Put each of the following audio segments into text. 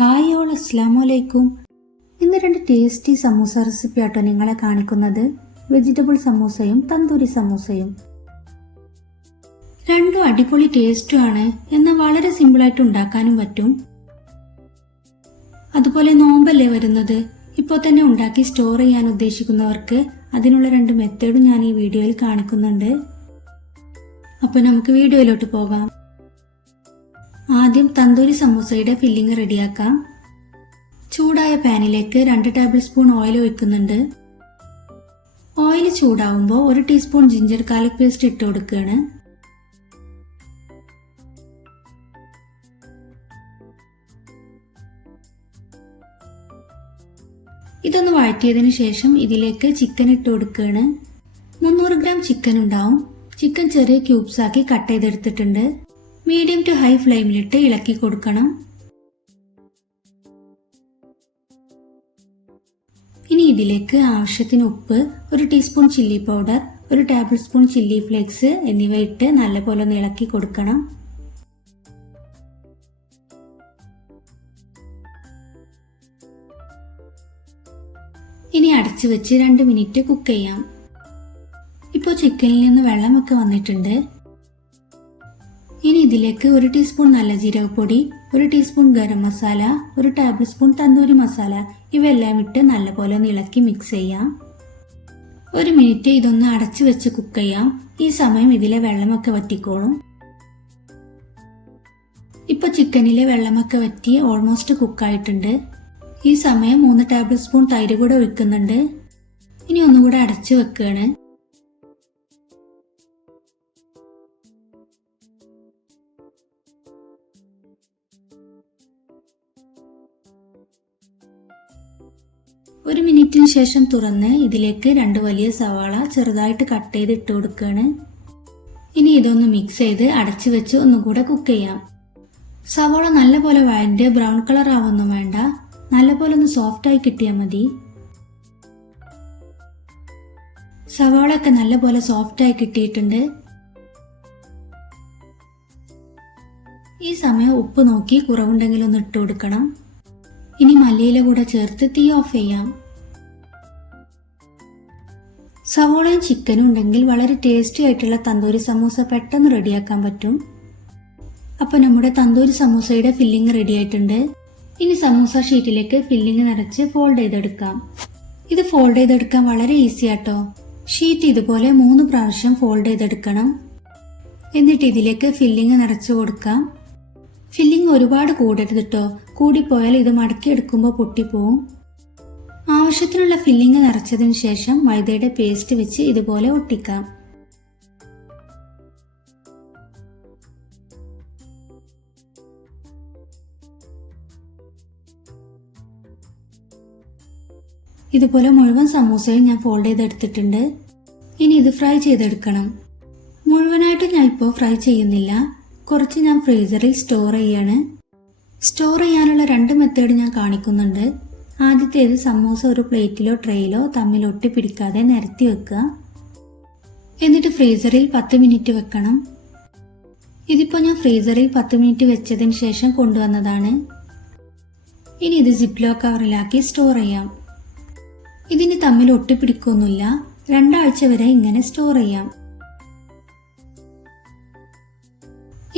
Hi all, അസ്സലാമലൈക്കും. ഇന്ന് രണ്ട് ടേസ്റ്റി സമൂസ റെസിപ്പി ആട്ടോ നിങ്ങളെ കാണിക്കുന്നത്. വെജിറ്റബിൾ സമൂസയും തന്തൂരി സമൂസയും. രണ്ടും അടിപൊളി ടേസ്റ്റുമാണ്, എന്നാൽ വളരെ സിമ്പിളായിട്ട് ഉണ്ടാക്കാനും പറ്റും. അതുപോലെ നോമ്പല്ലേ വരുന്നത്, ഇപ്പോൾ തന്നെ ഉണ്ടാക്കി സ്റ്റോർ ചെയ്യാൻ ഉദ്ദേശിക്കുന്നവർക്ക് അതിനുള്ള രണ്ട് മെത്തേഡും ഞാൻ ഈ വീഡിയോയിൽ കാണിക്കുന്നുണ്ട്. അപ്പോൾ നമുക്ക് വീഡിയോയിലോട്ട് പോകാം. ആദ്യം തന്തൂരി സമൂസയുടെ ഫില്ലിംഗ് റെഡിയാക്കാം. ചൂടായ പാനിലേക്ക് 2 ടേബിൾ സ്പൂൺ ഓയിൽ ഒഴിക്കുന്നുണ്ട്. ഓയിൽ ചൂടാവുമ്പോൾ 1 ടീസ്പൂൺ ജിഞ്ചർ ഗാർലിക് പേസ്റ്റ് ഇട്ട് കൊടുക്കുകയാണ്. ഇതൊന്ന് വഴറ്റിയതിന് ശേഷം ഇതിലേക്ക് ചിക്കൻ ഇട്ട് കൊടുക്കുകയാണ്. 300 ഗ്രാം ചിക്കൻ ഉണ്ടാവും. ചിക്കൻ ചെറിയ ക്യൂബ്സ് ആക്കി കട്ട് ചെയ്തെടുത്തിട്ടുണ്ട്. മീഡിയം ടു ഹൈ ഫ്ലെയിമിലിട്ട് ഇളക്കി കൊടുക്കണം. ഇനി ഇതിലേക്ക് ആവശ്യത്തിന് ഉപ്പ്, 1 teaspoon chilli powder, 1 table spoon chilli flakes എന്നിവ ഇട്ട് നല്ലപോലെ ഒന്ന് ഇളക്കി കൊടുക്കണം. ഇനി അടച്ചു വെച്ച് 2 മിനിറ്റ് കുക്ക് ചെയ്യാം. ഇപ്പോൾ ചിക്കനിൽ നിന്ന് വെള്ളമൊക്കെ വന്നിട്ടുണ്ട്. ഇനി ഇതിലേക്ക് 1 ടീസ്പൂൺ നല്ല ജീരകപ്പൊടി, 1 teaspoon garam masala, 1 table spoon tandoori masala ഇവയെല്ലാം ഇട്ട് നല്ലപോലെ ഒന്ന് ഇളക്കി മിക്സ് ചെയ്യാം. 1 മിനിറ്റ് ഇതൊന്ന് അടച്ചു വെച്ച് കുക്ക് ചെയ്യാം. ഈ സമയം ഇതിലെ വെള്ളമൊക്കെ വറ്റിക്കോളും. ഇപ്പോൾ ചിക്കനിലെ വെള്ളമൊക്കെ വറ്റി ഓൾമോസ്റ്റ് കുക്കായിട്ടുണ്ട്. ഈ സമയം 3 ടേബിൾ സ്പൂൺ തൈര് കൂടെ ഒഴിക്കുന്നുണ്ട്. ഇനി ഒന്നുകൂടെ അടച്ചു വെക്കുകയാണ്. ഒരു മിനിറ്റിന് ശേഷം തുറന്ന് ഇതിലേക്ക് 2 വലിയ സവാള ചെറുതായിട്ട് കട്ട് ചെയ്ത് ഇട്ട് കൊടുക്കുകയാണ്. ഇനി ഇതൊന്ന് മിക്സ് ചെയ്ത് അടച്ചു വെച്ച് ഒന്നുകൂടെ കുക്ക് ചെയ്യാം. സവാള നല്ലപോലെ വഴണ്ട് ബ്രൗൺ കളർ ആവൊന്നും വേണ്ട, നല്ലപോലെ ഒന്ന് സോഫ്റ്റ് ആയി കിട്ടിയാൽ മതി. സവാള ഒക്കെ നല്ലപോലെ സോഫ്റ്റ് ആയി കിട്ടിയിട്ടുണ്ട്. ഈ സമയം ഉപ്പ് നോക്കി കുറവുണ്ടെങ്കിൽ ഒന്ന് ഇട്ട് കൊടുക്കണം. ഇനി മല്ലിയില കൂടെ ചേർത്ത് തീ ഓഫ് ചെയ്യാം. സവോളയും ചിക്കനും ഉണ്ടെങ്കിൽ വളരെ ടേസ്റ്റി ആയിട്ടുള്ള തന്തൂരി സമൂസ പെട്ടെന്ന് റെഡിയാക്കാൻ പറ്റും. അപ്പോൾ നമ്മുടെ തന്തൂരി സമൂസയുടെ ഫില്ലിംഗ് റെഡി ആയിട്ടുണ്ട്. ഇനി സമൂസ ഷീറ്റിലേക്ക് ഫില്ലിംഗ് നിറച്ച് ഫോൾഡ് ചെയ്തെടുക്കാം. ഇത് ഫോൾഡ് ചെയ്തെടുക്കാൻ വളരെ ഈസി ആട്ടോ. ഷീറ്റ് ഇതുപോലെ 3 പ്രാവശ്യം ഫോൾഡ് ചെയ്തെടുക്കണം. എന്നിട്ട് ഇതിലേക്ക് ഫില്ലിംഗ് നിറച്ചു കൊടുക്കാം. ഫില്ലിംഗ് ഒരുപാട് കൂടരുത് കേട്ടോ, കൂടിപ്പോയാൽ ഇത് മടക്കിയെടുക്കുമ്പോൾ പൊട്ടിപ്പോവും. ആവശ്യത്തിനുള്ള ഫില്ലിംഗ് നിറച്ചതിന് ശേഷം മൈദയുടെ പേസ്റ്റ് വെച്ച് ഇതുപോലെ ഒട്ടിക്കാം. ഇതുപോലെ മുഴുവൻ സമൂസയും ഞാൻ ഫോൾഡ് ചെയ്തെടുത്തിട്ടുണ്ട്. ഇനി ഇത് ഫ്രൈ ചെയ്തെടുക്കണം. മുഴുവനായിട്ട് ഞാൻ ഇപ്പോൾ ഫ്രൈ ചെയ്യുന്നില്ല, കുറച്ച് ഞാൻ ഫ്രീസറിൽ സ്റ്റോർ ചെയ്യാണ്. സ്റ്റോർ ചെയ്യാനുള്ള 2 മെത്തേഡ് ഞാൻ കാണിക്കുന്നുണ്ട്. ആദ്യത്തേത് സമൂസ ഒരു പ്ലേറ്റിലോ ട്രേയിലോ തമ്മിൽ ഒട്ടിപ്പിടിക്കാതെ നിരത്തി വെക്കുക. എന്നിട്ട് ഫ്രീസറിൽ 10 മിനിറ്റ് വെക്കണം. ഇതിപ്പോൾ ഞാൻ ഫ്രീസറിൽ 10 മിനിറ്റ് വെച്ചതിന് ശേഷം കൊണ്ടുവന്നതാണ്. ഇനി ഇത് സിപ്ലോ കവറിലാക്കി സ്റ്റോർ ചെയ്യാം. ഇതിന് തമ്മിൽ ഒട്ടിപ്പിടിക്കൊന്നുമില്ല, 2 ആഴ്ച വരെ ഇങ്ങനെ സ്റ്റോർ ചെയ്യാം.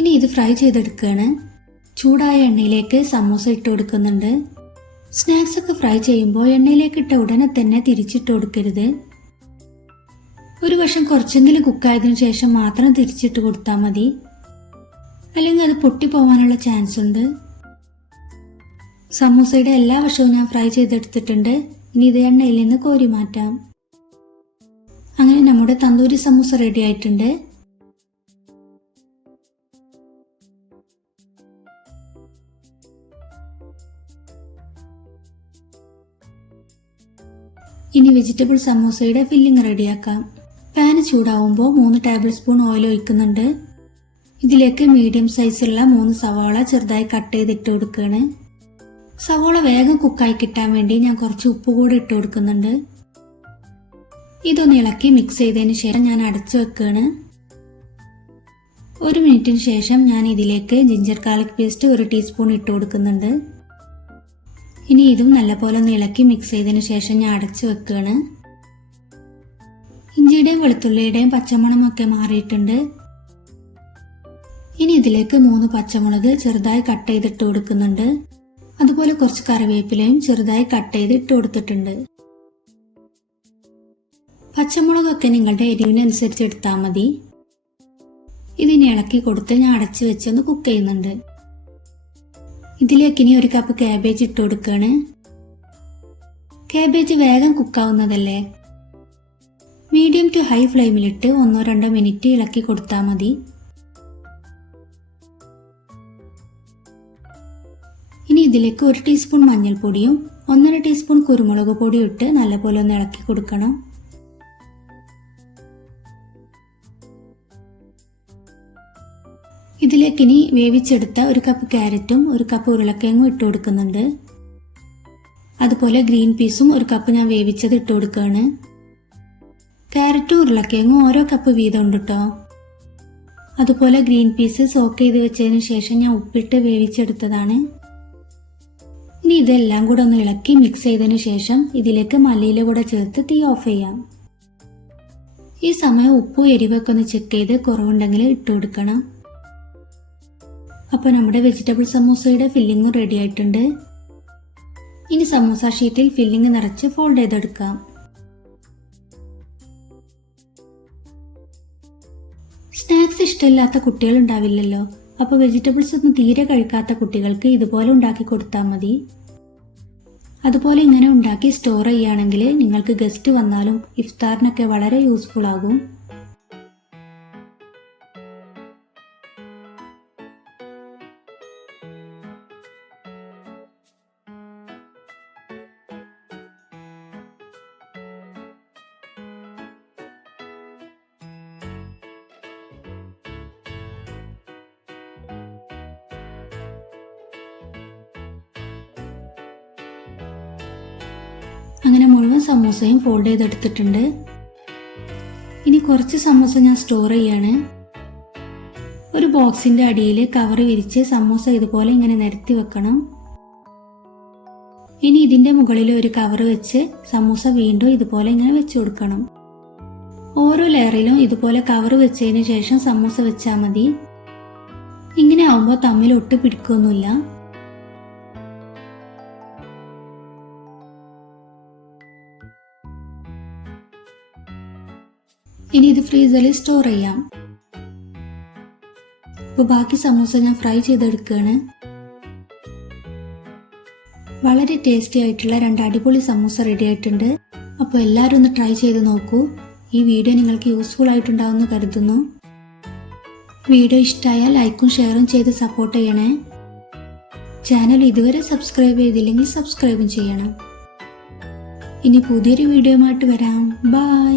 ഇനി ഇത് ഫ്രൈ ചെയ്തെടുക്കുകയാണ്. ചൂടായ എണ്ണയിലേക്ക് സമൂസ ഇട്ട് കൊടുക്കുന്നുണ്ട്. സ്നാക്സ് ഒക്കെ ഫ്രൈ ചെയ്യുമ്പോൾ എണ്ണയിലേക്ക് ഇട്ട ഉടനെ തന്നെ തിരിച്ചിട്ട് കൊടുക്കരുത്. ഒരു വശം കുറച്ചെങ്കിലും കുക്കായതിനു ശേഷം മാത്രം തിരിച്ചിട്ട് കൊടുത്താൽ മതി, അല്ലെങ്കിൽ അത് പൊട്ടിപ്പോവാനുള്ള ചാൻസ് ഉണ്ട്. സമൂസയുടെ എല്ലാ വശവും ഞാൻ ഫ്രൈ ചെയ്തെടുത്തിട്ടുണ്ട്. ഇനി ഇത് എണ്ണയിൽ നിന്ന് കോരി മാറ്റാം. അങ്ങനെ നമ്മുടെ തന്തൂരി സമൂസ റെഡി ആയിട്ടുണ്ട്. ഇനി വെജിറ്റബിൾ സമൂസയുടെ ഫില്ലിംഗ് റെഡിയാക്കാം. പാന് ചൂടാവുമ്പോൾ 3 ടേബിൾ സ്പൂൺ ഓയിൽ ഒഴിക്കുന്നുണ്ട്. ഇതിലേക്ക് മീഡിയം സൈസുള്ള 3 സവാള ചെറുതായി കട്ട് ചെയ്തിട്ട് കൊടുക്കുകയാണ്. സവാള വേഗം കുക്കായി കിട്ടാൻ വേണ്ടി ഞാൻ കുറച്ച് ഉപ്പ് കൂടി ഇട്ട് കൊടുക്കുന്നുണ്ട്. ഇതൊന്ന് ഇളക്കി മിക്സ് ചെയ്തതിന് ശേഷം ഞാൻ അടച്ചു വെക്കുകയാണ്. 1 മിനിറ്റിന് ശേഷം ഞാൻ ഇതിലേക്ക് ജിഞ്ചർ ഗാർലിക് പേസ്റ്റ് 1 ടീസ്പൂൺ ഇട്ട് കൊടുക്കുന്നുണ്ട്. ഇനി ഇതും നല്ലപോലെ ഒന്ന് ഇളക്കി മിക്സ് ചെയ്തതിന് ശേഷം ഞാൻ അടച്ചു വെക്കുകയാണ്. ഇഞ്ചിയുടെയും വെളുത്തുള്ളിയുടെയും പച്ചമണമൊക്കെ മാറിയിട്ടുണ്ട്. ഇനി ഇതിലേക്ക് 3 പച്ചമുളക് ചെറുതായി കട്ട് ചെയ്തിട്ട് കൊടുക്കുന്നുണ്ട്. അതുപോലെ കുറച്ച് കറിവേപ്പിലയും ചെറുതായി കട്ട് ചെയ്ത് ഇട്ട് കൊടുത്തിട്ടുണ്ട്. പച്ചമുളകൊക്കെ നിങ്ങളുടെ എരിവിനനുസരിച്ച് എടുത്താൽ മതി. ഇതിനെ ഇളക്കി കൊടുത്ത് ഞാൻ അടച്ചു വെച്ചൊന്ന് കുക്ക് ചെയ്യുന്നുണ്ട്. ഇതിലേക്ക് ഇനി 1 കപ്പ് കാബേജ് ഇട്ട് കൊടുക്കുകയാണ്. കാബേജ് വേഗം കുക്കാവുന്നതല്ലേ. മീഡിയം ടു ഹൈ ഫ്ലെയിമിലിട്ട് 1-2 മിനിറ്റ് ഇളക്കി കൊടുത്താൽ മതി. ഇനി ഇതിലേക്ക് 1 ടീസ്പൂൺ മഞ്ഞൾപ്പൊടിയും 1.5 ടീസ്പൂൺ കുരുമുളക് പൊടിയും ഇട്ട് നല്ലപോലെ ഒന്ന് ഇളക്കി കൊടുക്കണം. ഇതിലേക്ക് ഇനി വേവിച്ചെടുത്ത 1 കപ്പ് ക്യാരറ്റും 1 കപ്പ് ഉരുളക്കിഴങ്ങും ഇട്ട് കൊടുക്കുന്നുണ്ട്. അതുപോലെ ഗ്രീൻ പീസും 1 കപ്പ് ഞാൻ വേവിച്ചത് ഇട്ട് കൊടുക്കുകയാണ്. ക്യാരറ്റും ഉരുളക്കിഴങ്ങും ഓരോ കപ്പ് വീതം ഉണ്ട് കേട്ടോ. അതുപോലെ ഗ്രീൻ പീസ് സോക്ക് ചെയ്ത് വെച്ചതിന് ശേഷം ഞാൻ ഉപ്പിട്ട് വേവിച്ചെടുത്തതാണ്. ഇനി ഇതെല്ലാം കൂടെ ഒന്ന് ഇളക്കി മിക്സ് ചെയ്തതിന് ശേഷം ഇതിലേക്ക് മല്ലിയില കൂടെ ചേർത്ത് തീ ഓഫ് ചെയ്യാം. ഈ സമയം ഉപ്പും എരിവൊക്കെ ഒന്ന് ചെക്ക് ചെയ്ത് കുറവുണ്ടെങ്കിൽ ഇട്ട് കൊടുക്കണം. അപ്പോൾ നമ്മുടെ വെജിറ്റബിൾ സമൂസയുടെ ഫില്ലിംഗ് റെഡി ആയിട്ടുണ്ട്. ഇനി സമൂസ ഷീറ്റിൽ ഫില്ലിംഗ് നിറച്ച് ഫോൾഡ് ചെയ്തെടുക്കാം. സ്നാക്സ് ഇഷ്ടമില്ലാത്ത കുട്ടികൾ ഉണ്ടാവില്ലല്ലോ. അപ്പോൾ വെജിറ്റബിൾസ് ഒന്നും തീരെ കഴിക്കാത്ത കുട്ടികൾക്ക് ഇതുപോലെ ഉണ്ടാക്കി കൊടുത്താൽ മതി. അതുപോലെ ഇങ്ങനെ ഉണ്ടാക്കി സ്റ്റോർ ചെയ്യുകയാണെങ്കിൽ നിങ്ങൾക്ക് ഗസ്റ്റ് വന്നാലും ഇഫ്താറിനൊക്കെ വളരെ യൂസ്ഫുൾ ആകും. അങ്ങനെ മുഴുവൻ സമൂസയും ഫോൾഡ് ചെയ്തെടുത്തിട്ടുണ്ട്. ഇനി കുറച്ച് സമൂസ ഞാൻ സ്റ്റോർ ചെയ്യാണ്. ഒരു ബോക്സിന്റെ അടിയിൽ കവർ വിരിച്ച് സമൂസ ഇതുപോലെ ഇങ്ങനെ നിരത്തി വെക്കണം. ഇനി ഇതിന്റെ മുകളിൽ ഒരു കവർ വെച്ച് സമൂസ വീണ്ടും ഇതുപോലെ ഇങ്ങനെ വെച്ച് കൊടുക്കണം. ഓരോ ലെയറിലും ഇതുപോലെ കവർ വെച്ചതിന് ശേഷം സമൂസ വെച്ചാൽ മതി. ഇങ്ങനെ ആവുമ്പോൾ തമ്മിൽ ഒട്ടി പിടിക്കൊന്നുമില്ല. ഇനി ഇത് ഫ്രീസറിൽ സ്റ്റോർ ചെയ്യാം. ഇപ്പോൾ ബാക്കി സമൂസ ഞാൻ ഫ്രൈ ചെയ്തെടുക്കുകയാണ്. വളരെ ടേസ്റ്റി ആയിട്ടുള്ള 2 അടിപൊളി സമൂസ റെഡി ആയിട്ടുണ്ട്. അപ്പോൾ എല്ലാവരും ഒന്ന് ട്രൈ ചെയ്ത് നോക്കൂ. ഈ വീഡിയോ നിങ്ങൾക്ക് യൂസ്ഫുൾ ആയിട്ടുണ്ടാവുമെന്ന് കരുതുന്നു. വീഡിയോ ഇഷ്ടമായാൽ ലൈക്കും ഷെയറും ചെയ്ത് സപ്പോർട്ട് ചെയ്യണേ. ചാനൽ ഇതുവരെ സബ്സ്ക്രൈബ് ചെയ്തില്ലെങ്കിൽ സബ്സ്ക്രൈബും ചെയ്യണം. ഇനി പുതിയൊരു വീഡിയോയുമായിട്ട് വരാം. ബൈ.